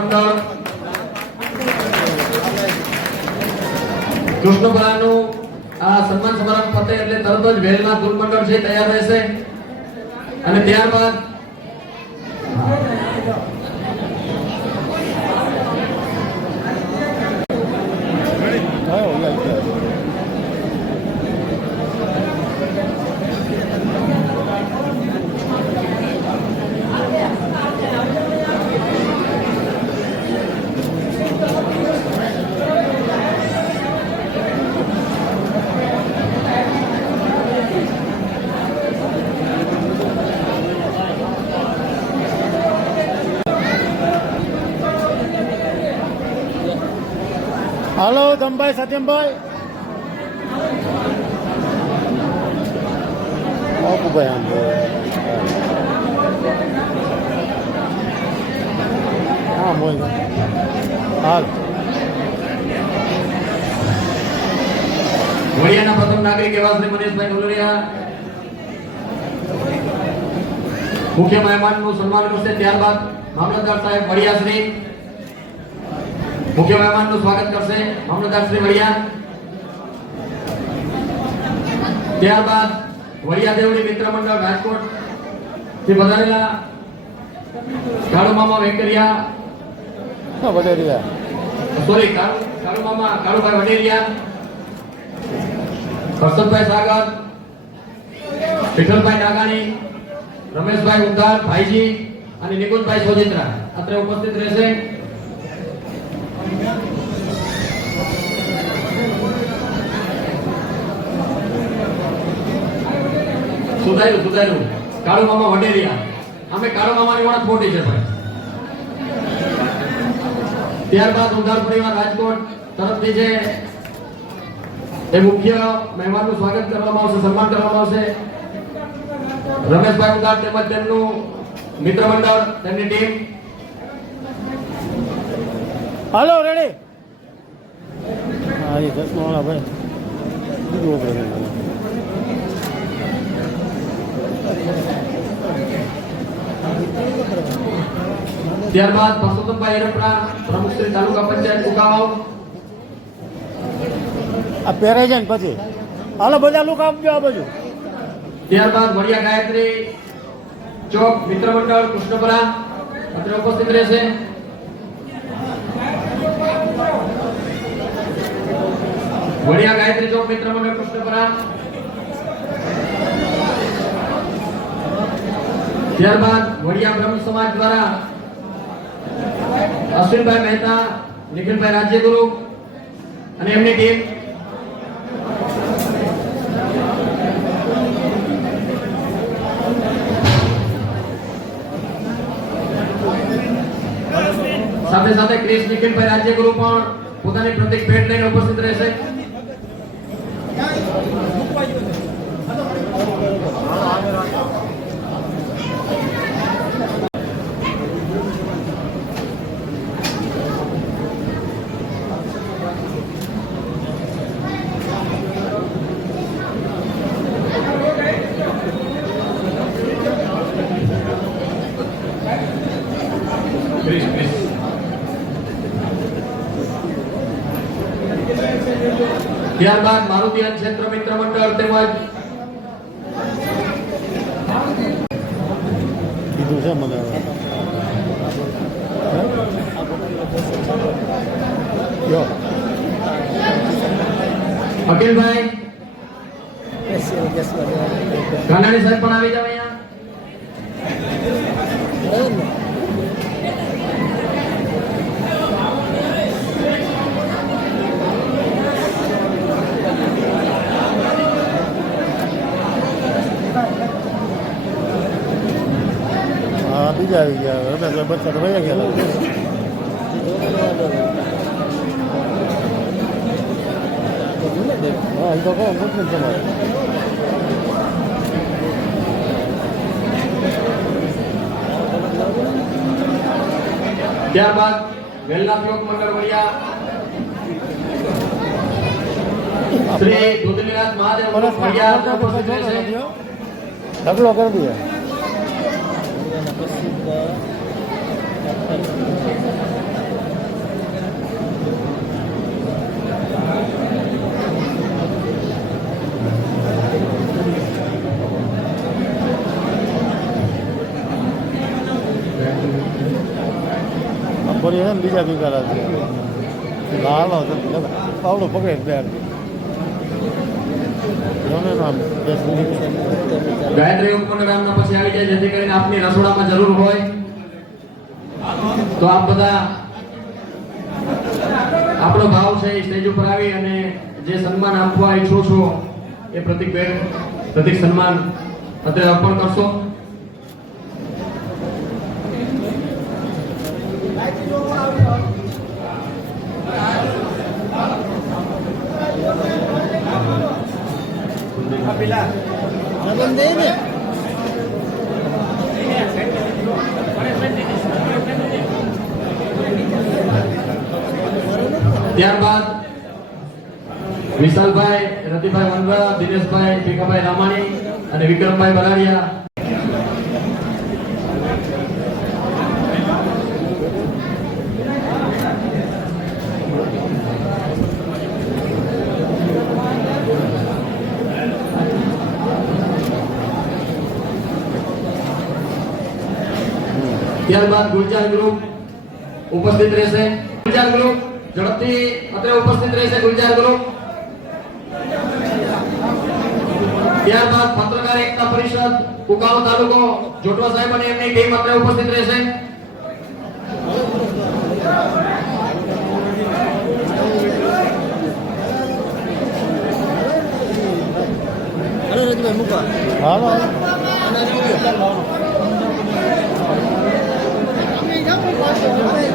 મંડળ. કૃષ્ણપરાનું આ સન્માન સમારંભ પતે એટલે તરત જ વેલમાં ધૂન મંડળ છે તૈયાર રહેશે. અને ત્યારબાદ હાલો ધમભાઈ સત્યમભાઈ બાપુભાઈ આમ જોવે. હા મોય હાલ વડિયાના પ્રથમ નાગરિક એવા શ્રી મનીષભાઈ ઢોલરિયા મુખ્ય મહેમાનનું સન્માન કરશે ત્યારબાદ મામલતદાર સાહેબ વડિયા શ્રી મુખ્ય મહેમાનનું સ્વાગત કરશે મામલતદાર શ્રી વડિયા. ત્યારબાદ વડિયા દેવડી મિત્ર મંડળ રાજકોટથી વધારેલા કાળુ મામા વેકરિયા. હા સોરી કાળુ કાળુ મામા કાળુભાઈ વડેરિયા હર્ષદભાઈ સાગર વિઠ્ઠલભાઈ નાગાણી રમેશભાઈ ઉદ્ધાર ભાઈજી અને નિકુંજભાઈ સોજિત્રા અત્રે ઉપસ્થિત રહેશે. સુધાર્યું સુધાર્યું. કાળુ મામા વડેરિયા અમે કાળુ મામાની ઓળખ મોટી છે ભાઈ. ત્યારબાદ ઉધાર પરિવાર રાજકોટ તરફથી જે એ મુખ્ય મહેમાનનું સ્વાગત કરવામાં આવશે સન્માન કરવામાં આવશે. રમેશભાઈ ઉધાર તેમજ તેમનું મિત્ર મંડળ તેમની ટીમ. Hello ready. હા એ વાળા ભાઈ. ત્યારબાદ પરસોત્તમભાઈ રપડા પ્રમુખ શ્રી તાલુકા પંચાયત કુકાવાવ આ પહેરાઈ જાય ને પછી. હાલો બધા લોકો આપજો આ બાજુ. ત્યારબાદ વડિયા ગાયત્રી ચોક મિત્ર મંડળ કૃષ્ણપરા અત્રે ઉપસ્થિત રહેશે. વડિયા ગાયત્રી ચોક મિત્ર મંડળ કૃષ્ણપરા. ત્યારબાદ વડિયા બ્રહ્મ સમાજ દ્વારા અશ્વિનભાઈ મહેતા, નિખિલભાઈ રાજ્યગુરુ અને એમની ટીમ. સાથે સાથે ક્રિશ નિખિલભાઈ રાજ્યગુરુ પણ પોતાની પ્રતિક ભેટ લઈને ઉપસ્થિત રહેશે. ક્રિશ ક્રિશ મારુતિયાન ક્ષેત્ર મિત્ર મંડળ તેમજ અખિલભાઈ કાનાણી સાહેબ પણ આવી જાવ અહીંયા હા બીજા આવી ગયા રમેશભાઈ બચ્ચા તો વયા ગયા હા એ તો કહો મુસ્લિમ સમાજ ત્યારબાદ વેલના યોગ મંડળ વડિયા શ્રી દુધલીનાથ મહાદેવ વડિયા ઢગલો કરી દઈએ. બપોરે છે ને બીજા ભીગારા છે. છે પાવડું પકડે બેર રસોડામાં જરૂર હોય. તો આપ બધા, આપણો ભાવ છે સ્ટેજ ઉપર આવી અને જે સન્માન આપવા ઈચ્છો છો, એ પ્રતિક પ્રતિક સન્માન અત્યારે અર્પણ કરશો. વિશાલભાઈ રતિભાઈ વનરા દિનેશભાઈ ભીખાભાઈ રામાણી અને વિક્રમભાઈ બરાડિયા ત્યારબાદ ગુલજાર ગ્રુપ ઉપસ્થિત રહેશે ગુલજાર ગ્રુપ ઝડપથી અત્રે ઉપસ્થિત રહેશે ગુલજાર ગ્રુપ ત્યારબાદ પત્રકાર એકતા પરિષદ કુકાવ તાલુકો, જોટવા સાહેબ અને એમની ટીમ અત્રે ઉપસ્થિત રહેશે. હાલો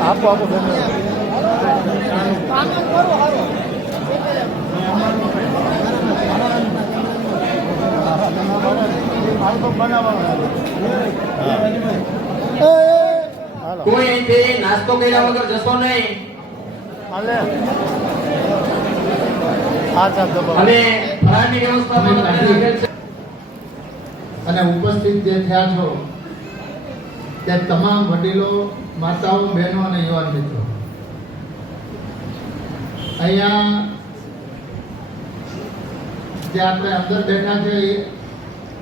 આપો આપો બેન હાલો કોઈ અહીંથી નાસ્તો કર્યા વગર જશો નહીં. અને ઉપસ્થિત જે થયા છો તે તમામ વડીલો માતાઓ બહેનો અને યુવાન મિત્રો. અહીંયા જે આપણે અંદર બેઠા છે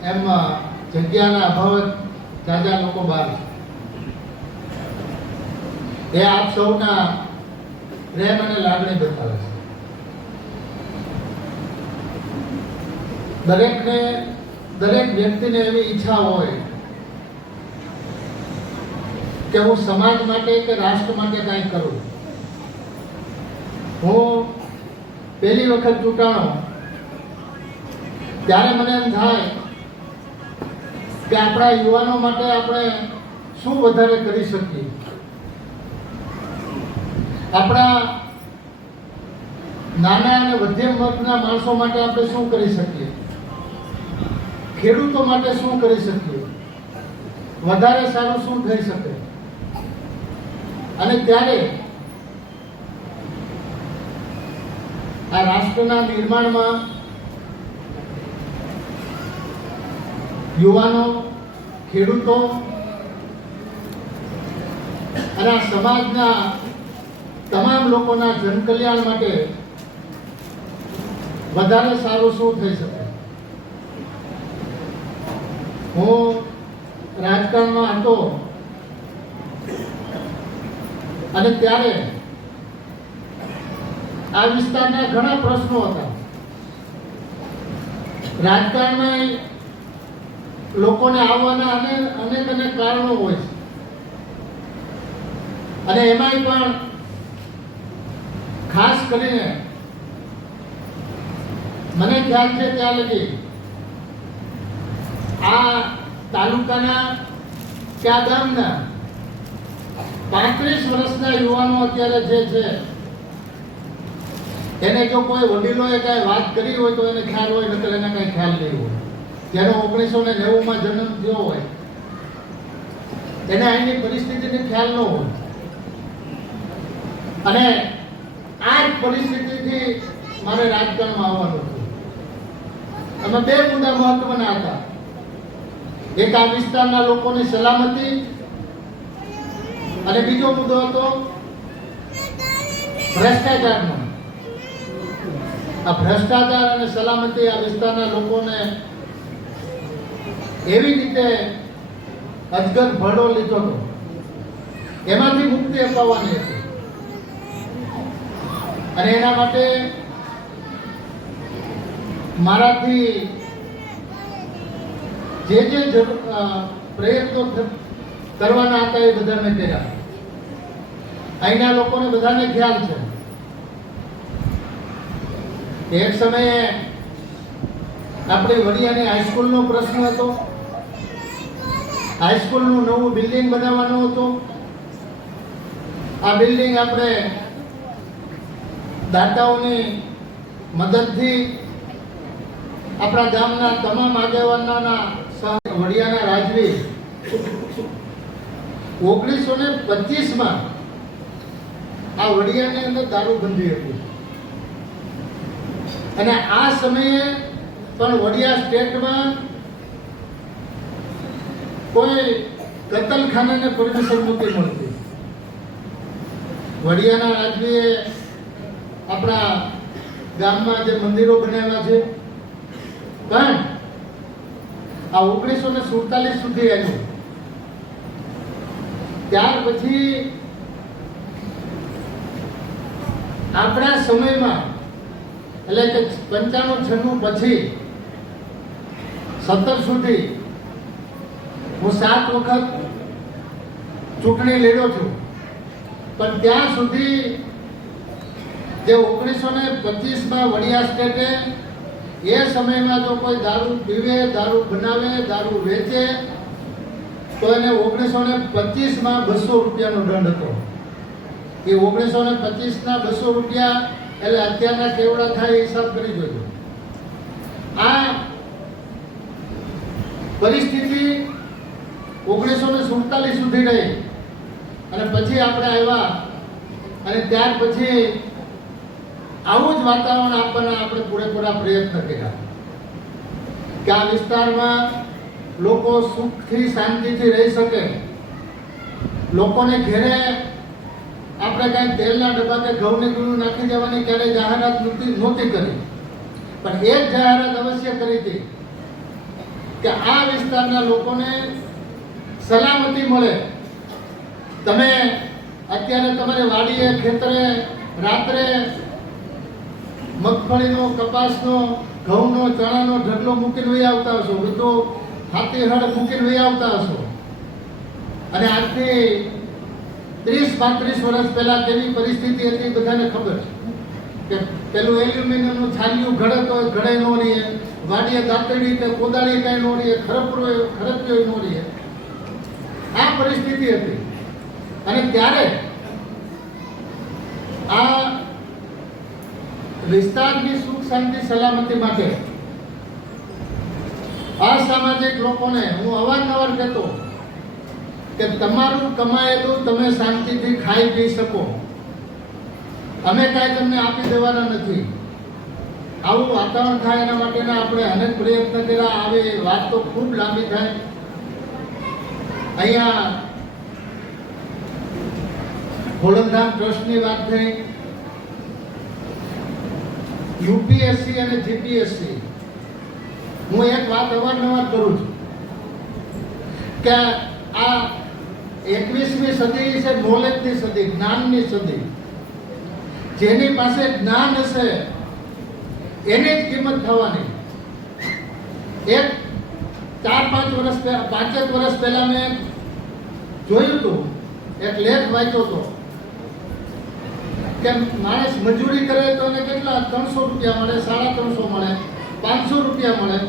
એમ જગ્યાના અભાવે જાજા લોકો બહાર છે. એ આપ સૌના પ્રેમ અને લાગણી બતાવે છે. દરેકને, દરેક વ્યક્તિને એવી ઈચ્છા હોય કે હું સમાજ માટે કે રાષ્ટ્ર માટે કાંઈ કરું. હું પહેલી વખત ચૂંટાણો, ત્યારે મને એમ થાય કે આપણા યુવાનો માટે આપણે શું વધારે કરી શકીએ? આપણા નાના અને મધ્યમ વર્ગના માણસો માટે આપણે શું કરી શકીએ? ખેડૂતો માટે શું કરી શકીએ? વધારે સારું શું થઈ શકે? અને ત્યારે આ રાષ્ટ્રના નિર્માણમાં યુવાનો, ખેડૂતો અને સમાજના તમામ લોકોના જનકલ્યાણ માટે વધારે સારું શું થઈ શકે? હું રાજકારણમાં હતો અને ત્યારે આ વિસ્તારના ઘણા પ્રશ્નો હતા. રાજકારણમાં લોકોને આવવાના અને અનેક અનેક કારણો હોય છે. અને એમાંય પણ ખાસ કરીને મને ખ્યાલ છે ત્યાં લગી આ તાલુકાના કે ગામના પાંત્રીસ વર્ષના યુવાનો અત્યારે જે છે, એને જો કોઈ વડીલોએ કાંઈ વાત કરી હોય તો એને ખ્યાલ હોય, નકર એને કાંઈ ખ્યાલ નહીં હોય. જેનો ઓગણીસો ને નેવુંમાં જન્મ થયો હોય, એને અહીંની પરિસ્થિતિને ખ્યાલ ન હોય. અને આ જ પરિસ્થિતિથી મારે રાજકારણમાં આવવાનું હતું. એમાં બે મુદ્દા મહત્વના હતા. એક આ વિસ્તારના લોકોની સલામતી અને બીજો મુદ્દો હતો ભ્રષ્ટાચારનો. આ ભ્રષ્ટાચાર અને સલામતી આ વિસ્તારના લોકોને એવી રીતે અજગર ભરડો લીધો હતો. એમાંથી મુક્તિ અપાવવાની હતી. અને એના માટે મારાથી જે જે પ્રયત્નો કરવાના હતા એ બધા મેં કર્યા. અહીંના લોકોને બધાને ખ્યાલ છે. એક સમયે આપણી વડિયાની હાઈસ્કૂલનો પ્રશ્ન હતો. હાઈસ્કૂલનું નવું બિલ્ડિંગ બનાવવાનું હતું. આ બિલ્ડિંગ આપણે દાતાઓની મદદથી આપણા ગામના તમામ આગેવાનોના વડિયાના રાજવી ઓગણીસો ને પચીસમાં આ વડિયાની અંદર દારૂબંધી હતી. અને આ સમયે પણ વડિયા સ્ટેટમાં કોઈ કતલખાનાને પરમિશન નહોતી મળતી. વડિયાના રાજવીએ આપણા ગામમાં જે મંદિરો બનાવ્યા છે, પણ આ ઓગણીસો ને સુડતાલીસ સુધી એનું ત્યાર પછી આપણા સમયમાં, એટલે કે પંચાણું, છન્નું પછી, સત્તર સુધી હું સાત વખત ચૂંટણી લડ્યો છું. પણ ત્યાં સુધી જે ઓગણીસો ને પચીસમાં વડિયા સ્ટેટે એ સમયમાં જો કોઈ દારૂ પીવે, દારૂ બનાવે, દારૂ વેચે, તો એને ઓગણીસો ને પચીસમાં બસો રૂપિયાનો દંડ હતો. એ ઓગણીસો ને પચીસના બસો રૂપિયા એટલે અત્યારના કેવડા થાય એ હિસાબ કરી જોજો. આ પરિસ્થિતિ ઓગણીસો ને સુડતાલીસ સુધી રહી અને પછી આપણે આવ્યા અને ત્યાર પછી આવું જ વાતાવરણ આપવાના આપણે પૂરેપૂરા પ્રયત્ન કર્યા. કે આ વિસ્તારમાં લોકો સુખથી શાંતિથી રહી શકે. લોકોને ઘેરે આપણે કાંઈ તેલના ડબ્બા કે ઘઉંની ગુણું નાખી દેવાની ક્યારેય જાહેરાત નહોતી કરી. પણ એ જ જાહેરાત અવશ્ય કરી હતી કે આ વિસ્તારના લોકોને સલામતી મળે. તમે અત્યારે તમારી વાડીએ, ખેતરે, રાત્રે મગફળીનો, કપાસનો, ઘઉંનો, ચણાનો ઢગલો મૂકીને વહી આવતા હશો. વૃદ્ધો હાથી હળ મૂકીને વહી આવતા હશો. અને આજથી ત્રીસ, પાંત્રીસ વર્ષ પહેલા કેવી પરિસ્થિતિ હતી બધાને ખબર છે. કે પેલું એલ્યુમિનિયમનું છાલિયું ઘડે તો ઘડે નો રહીએ. વાડીએ દાંતડી કે કોદાળી કાંઈ નો રહીએ. ખરપરો ખરપ્યો ન રહીએ. આ પરિસ્થિતિ હતી. અને ત્યારે આ વિસ્તારની સુખ શાંતિ સલામતી માટે અસામાજિક લોકોને હું અવારનવાર કહેતો કે તમારું કમાયેલું તમે શાંતિથી ખાઈ પી શકો. અમે કાંઈ તમને આપી દેવાના નથી. આવું વાતાવરણ થાય એના માટેના આપણે અનેક પ્રયત્ન કર્યા. આવી વાત તો ખૂબ લાંબી થાય. અહીંયા ખોડલધામ ટ્રસ્ટની વાત થઈ. યુપીએસસી અને જીપીએસસી. હું એક વાત અવારનવાર કરું છું કે આ એકવીસમી સદી છે નોલેજની સદી, જ્ઞાનની સદી. જેની પાસે જ્ઞાન હશે, એની જ કિંમત થવાની. એક ચાર પાંચ વર્ષ પાંચેક વર્ષ પહેલાં મેં જોયું હતું, એક લેખ વાંચ્યો હતો. કે માણસ મજૂરી કરે તો એને કેટલા ત્રણસો રૂપિયા મળે, સાડા ત્રણસો મળે, પાંચસો રૂપિયા મળે?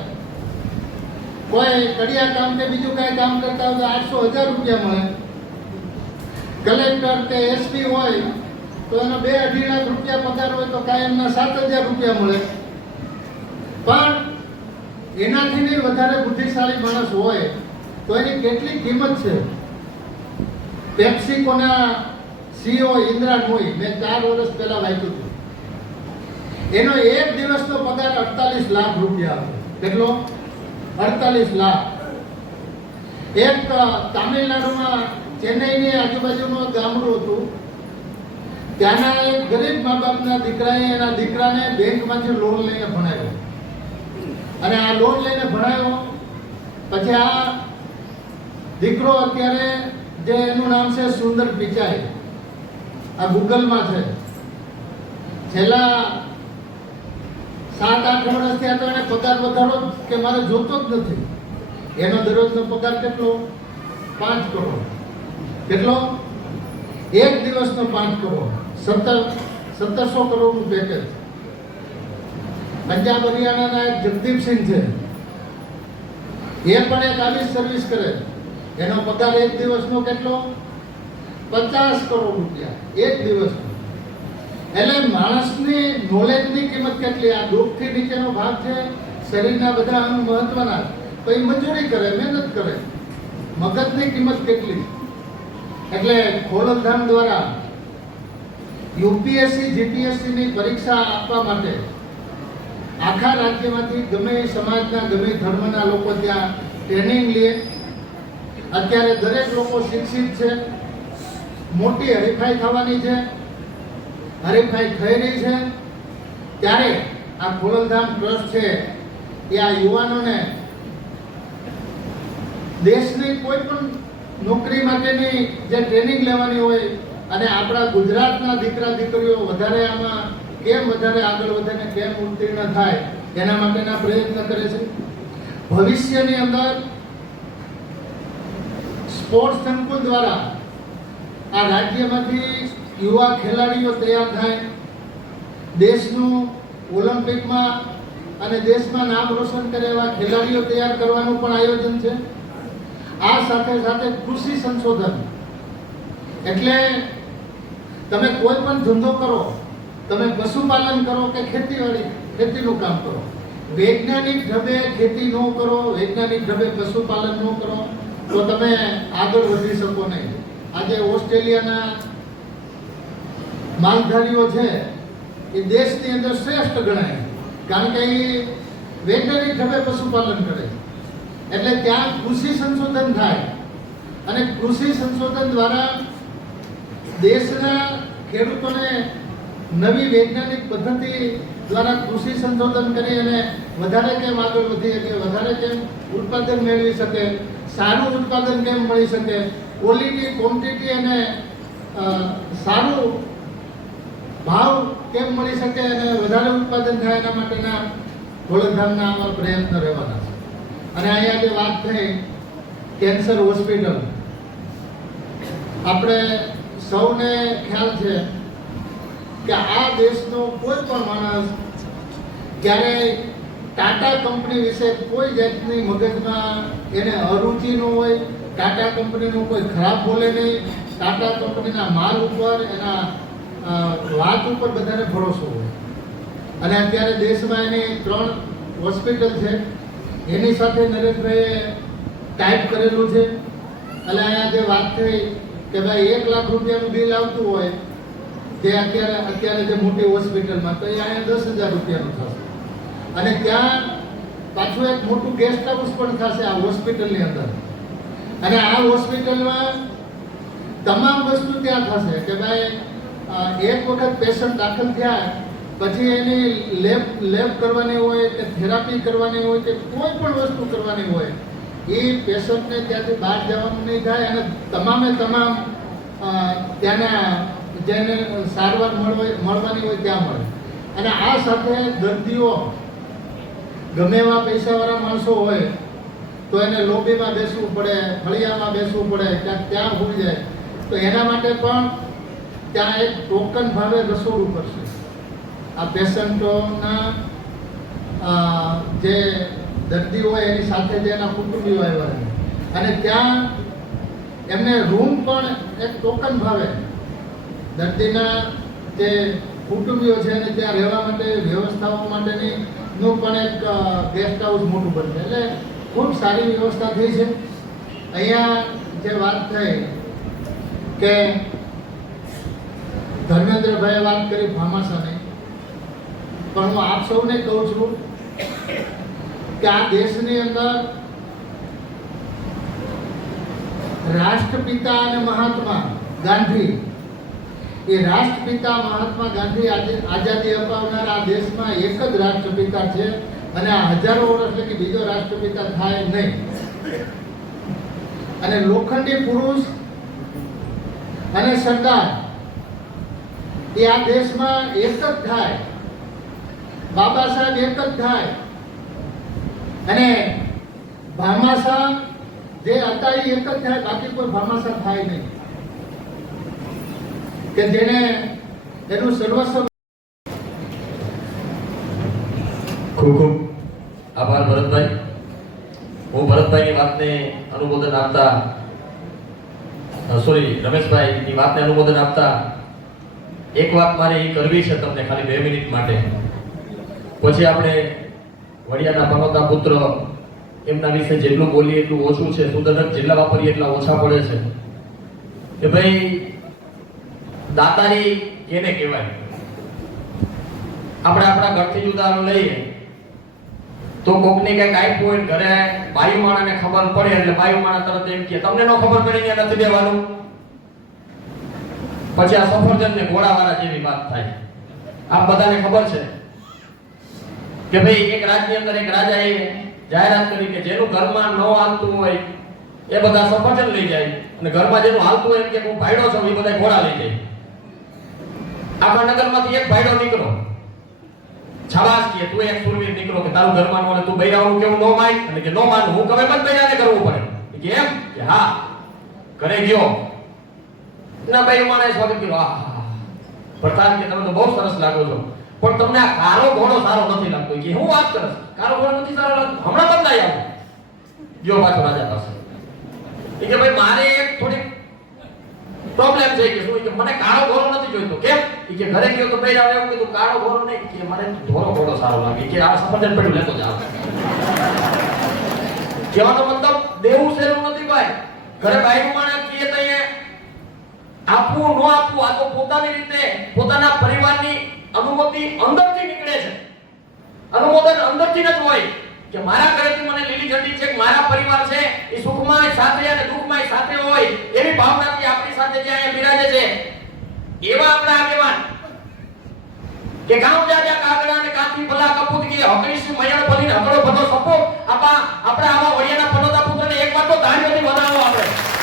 કોઈ કડિયા કામ કે બીજું કાંઈ કામ કરતા હોય તો આઠસો હજાર રૂપિયા મળે. કલેક્ટર કે એસપી હોય તો એનો બે અઢી લાખ રૂપિયા પગાર હોય તો કાયમના સાત હજાર રૂપિયા મળે. પણ એનાથી નહીં વધારે બુદ્ધિશાળી માણસ હોય તો એની કેટલી કિંમત છે? પેપ્સિકોના સીઓ ઇન્દ્રા નોઈ મેં ચાર વર્ષ પહેલા વાંચ્યું હતું. એનો એક દિવસનો પગાર અડતાલીસ લાખ રૂપિયા હતો. કેટલો? અડતાલીસ લાખ. એક તામિલનાડુમાં ચેન્નઈની આજુબાજુનું ગામડું હતું. ત્યાંના એક ગરીબ મા બાપના દીકરાએ એના દીકરાને બેંકમાંથી લોન લઈને ભણાવ્યો. અને આ લોન લઈને ભણાવ્યો પછી આ દીકરો અત્યારે જે એનું નામ છે સુંદર પિચાઈ. આ ગૂગલમાં છે. છેલ્લા સાત, આઠ વર્ષ થયા તો એને પગાર વધારો કે મારે જોતો જ નથી. એનો દરરોજનો પગાર કેટલો? પાંચ કરોડ. કેટલો? એક દિવસનો પાંચ કરોડ. સત્તર, સત્તરસો કરોડનું પેકેજ પંજાબ હરિયાણાના એક જગદીપસિંહ છે. એ પણ એક આવી સર્વિસ કરે. એનો પગાર એક દિવસનો કેટલો? પચાસ કરોડ રૂપિયા. એક દિવસ. એટલે માણસની નોલેજની કિંમત કેટલી? આ દુઃખથી નીચેનો ભાગ છે. શરીરના બધા અંગ મહત્વના તો એ મજૂરી કરે, મહેનત કરે. મગજની કિંમત કેટલી? એટલે ખોડલધામ દ્વારા યુપીએસસી, જીપીએસસીની પરીક્ષા આપવા માટે આખા રાજ્યમાંથી ગમે સમાજના, ગમે ધર્મના લોકો ત્યાં ટ્રેનિંગ લે. અત્યારે દરેક લોકો શિક્ષિત છે. મોટી હરીફાઈ થવાની છે, હરીફાઈ થઈ રહી છે, ત્યારે આ ખોલલધામ ટ્રસ્ટ છે એ આ યુવાનોને દેશની કોઈ પણ નોકરી માટેની જે ટ્રેનિંગ લેવાની હોય અને આપણા ગુજરાતના દીકરા દીકરીઓ વધારે આમાં કેમ વધારે આગળ વધે ને કેમ ઉત્તીર્ણ થાય, એના માટેના પ્રયત્ન કરે છે. ભવિષ્યની અંદર સ્પોર્ટ્સ સંકુલ દ્વારા આ રાજ્યમાંથી યુવા ખેલાડીઓ તૈયાર થાય. દેશનું ઓલિમ્પિકમાં અને દેશમાં નામ રોશન કરે એવા ખેલાડીઓ તૈયાર કરવાનું પણ આયોજન છે. આ સાથે સાથે કૃષિ સંશોધન. એટલે તમે કોઈ પણ ધંધો કરો, તમે પશુપાલન કરો કે ખેતીવાડી, ખેતીનું કામ કરો. વૈજ્ઞાનિક ઢબે ખેતી ન કરો, વૈજ્ઞાનિક ઢબે પશુપાલન ન કરો, તો તમે આગળ વધી શકો નહીં. આજે ઓસ્ટ્રેલિયાના માલધારીઓ છે, એ દેશની અંદર શ્રેષ્ઠ ગણાય. કારણ કે એ વૈજ્ઞાનિક ઢબે પશુપાલન કરે. એટલે ત્યાં કૃષિ સંશોધન થાય. અને કૃષિ સંશોધન દ્વારા દેશના ખેડૂતોને નવી વૈજ્ઞાનિક પદ્ધતિ દ્વારા કૃષિ સંશોધન કરી અને વધારે કેમ આગળ વધી શકે વધારે કેમ ઉત્પાદન મેળવી શકે, સારું ઉત્પાદન કેમ મળી શકે ક્વોલિટી ક્વોન્ટિટી અને સારું ભાવ કેમ મળી શકે અને વધારે ઉત્પાદન થાય એના માટેના ગોળધામના આમાં પ્રયત્ન રહેવાના છે. અને અહીંયા જે વાત થઈ, કેન્સર હોસ્પિટલ. આપણે સૌને ખ્યાલ છે કે આ દેશનો કોઈ પણ માણસ ક્યારેય ટાટા કંપની વિશે કોઈ જાતની મગજમાં એને અરુચિ ન હોય ટાટા કંપનીનું કોઈ ખરાબ બોલે નહીં. ટાટા કંપનીના માલ ઉપર, એના વાત ઉપર બધાને ભરોસો હોય. અને અત્યારે દેશમાં એની ત્રણ હોસ્પિટલ છે. એની સાથે નરેશભાઈએ ટાઈપ કરેલું છે. એટલે અહીંયા જે વાત થઈ કે ભાઈ એક લાખ રૂપિયાનું બિલ આવતું હોય, તે અત્યારે અત્યારે જે મોટી હોસ્પિટલમાં, તો એ અહીંયા દસ હજાર રૂપિયાનું થશે. અને ત્યાં પાછું એક મોટું ગેસ્ટ હાઉસ પણ થશે આ હોસ્પિટલની અંદર. અને આ હોસ્પિટલમાં તમામ વસ્તુ ત્યાં થશે કે ભાઈ એક વખત પેશન્ટ દાખલ થયા, પછી એની લેબ લેબ કરવાની હોય કે થેરાપી કરવાની હોય કે કોઈ પણ વસ્તુ કરવાની હોય, એ પેશન્ટને ત્યાંથી બહાર જવાનું નહીં થાય અને તમામે તમામ ત્યાંના જેને સારવાર મળવા, મળવાની હોય ત્યાં મળે. અને આ સાથે દર્દીઓ, ગમે એવા પૈસાવાળા માણસો હોય તો એને લોબીમાં બેસવું પડે ફળિયામાં બેસવું પડે, ક્યાંક ત્યાં હોઈ જાય. તો એના માટે પણ ત્યાં એક ટોકન ભાવે રસોડું પડશે. આ પેશન્ટોના જે દર્દી હોય એની સાથે જે એના કુટુંબીઓ આવ્યા અને ત્યાં એમને રૂમ પણ એક ટોકન ભાવે. દર્દીના જે કુટુંબીઓ છે એને ત્યાં રહેવા માટે વ્યવસ્થાઓ માટેની નું પણ એક ગેસ્ટ હાઉસ મોટું બનશે એટલે ખૂબ સારી વ્યવસ્થા થઈ છે. અહીંયા જે વાત થઈ કે ધર્મેન્દ્રભાઈએ વાત કરી ફામાસાની પણ હું આપ સૌને કહું છું કે આ દેશની અંદર રાષ્ટ્રપિતા અને મહાત્મા ગાંધી, એ રાષ્ટ્રપિતા મહાત્મા ગાંધી આજે આઝાદી અપાવનાર આ દેશમાં એક જ રાષ્ટ્રપિતા છે. અને આ હજારો વર્ષ લગી બીજો રાષ્ટ્રપિતા થાય નહીં. અને લોખંડી પુરુષ અને સરદાર, એ આ દેશમાં એક જ થાય. બાબા સાહેબ એક જ થાય. અને ભામાસા જે હતા એક જ થાય, બાકી કોઈ ભામાસા થાય નહીં. કે જેને એનું સર્વસ્વ ખૂબ ખૂબ આભાર ભરતભાઈ. હું ભરતભાઈની વાતને અનુમોદન આપતા સોરી રમેશભાઈની વાતને અનુમોદન આપતા એક વાત મારે એ કરવી છે તમને ખાલી બે મિનિટ માટે. પછી આપણે વડિયાના પર્વતના પુત્ર એમના વિશે જેટલું બોલીએ એટલું ઓછું છે. સુંદરનગર જેટલા વાપરીએ એટલા ઓછા પડે છે. કે ભાઈ દાતારી કેને કહેવાય. આપણે આપણા ઘરથી ઉદાહરણ લઈએ. તો કોકને કંઈક આપ્યું હોય ઘરે બાયુ માણાને ખબર પડે એટલે બાયુ માણા તરત એમ કે તમને નો ખબર પડી ને નથી દેવાનું પછી આ સફરજન ને ઘોડાવાળા જેવી વાત થાય. આ બધાને ખબર છે કે ભાઈ, એક રાજ્યની અંદર એક રાજાએ જાહેરાત કરી કે જેનું ઘરમાં ન હાલતું હોય, એ બધા સફરજન લઈ જાય. અને ઘરમાં જેનું હાલતું હોય એમ કે, હું ભાઈડો છું એ બધા ઘોડા લઈ જાય. આપણા નગરમાંથી એક ભાઈડો નીકળો છાવાસ કે તું એક સુરવીર નીકળો કે તારું ઘરમાં નો તું બૈરાવું કેવું નો માય અને કે નો માનું હું કમે પણ બૈરાને કરવું પડે? કે એમ? કે હા. ઘરે ગયો. ના ભાઈ માણે સ્વાગત કર્યું આ પ્રતાપ કે, તમે તો બહુ સરસ લાગો છો. પણ તમને આ કારો ઘોડો સારો નથી લાગતો. કે, હું વાત કરસ? કારો ઘોડો નથી સારો લાગતો? હમણાં તમને આવો ગયો પાછો રાજા પાસે. કે, ભાઈ, મારે એક થોડી પ્રોબ્લેમ છે કે શું? કે મને કાળો ઘોડો નથી જોઈતો. કેમ? કે ઘરે ગયો તો ભાઈ એવું કીધું, કાળો ઘોડો નહીં. કે, મને ધોળો ઘોડો સારો લાગે. કે, આ સફરજન પેટું લેતો જાવ કહેવાનો મતલબ, દેવું સેરું નથી ભાઈ. ઘરે ભાઈ માણસ કીએ તઈએ આપવું, ન આપવું, આ તો પોતાની રીતે, પોતાના પરિવારની અનુમતિ અંદરથી નીકળે છે. અનુમોદન અંદરથી જ હોય. કે મારા ઘરેથી મને લીલી ઝંડી છે કે મારા પરિવાર છે, એ સુખમાં સાથે અને દુઃખમાં સાથે હોય, એવી ભાવનાથી આપણી સાથે જે અહીંયા બિરાજે છે. એવા આપણા આગેવાન કે ગામ જાજા કાગડા ને કાથી ભલા કપૂત કે હકરીશી મયણ ભલીને હકડો બધો સપો. આપા, આપણા આવા વડિયાના પનોતા પુત્રને એક વાર તો ધાર્યો થી બનાવો આપણે.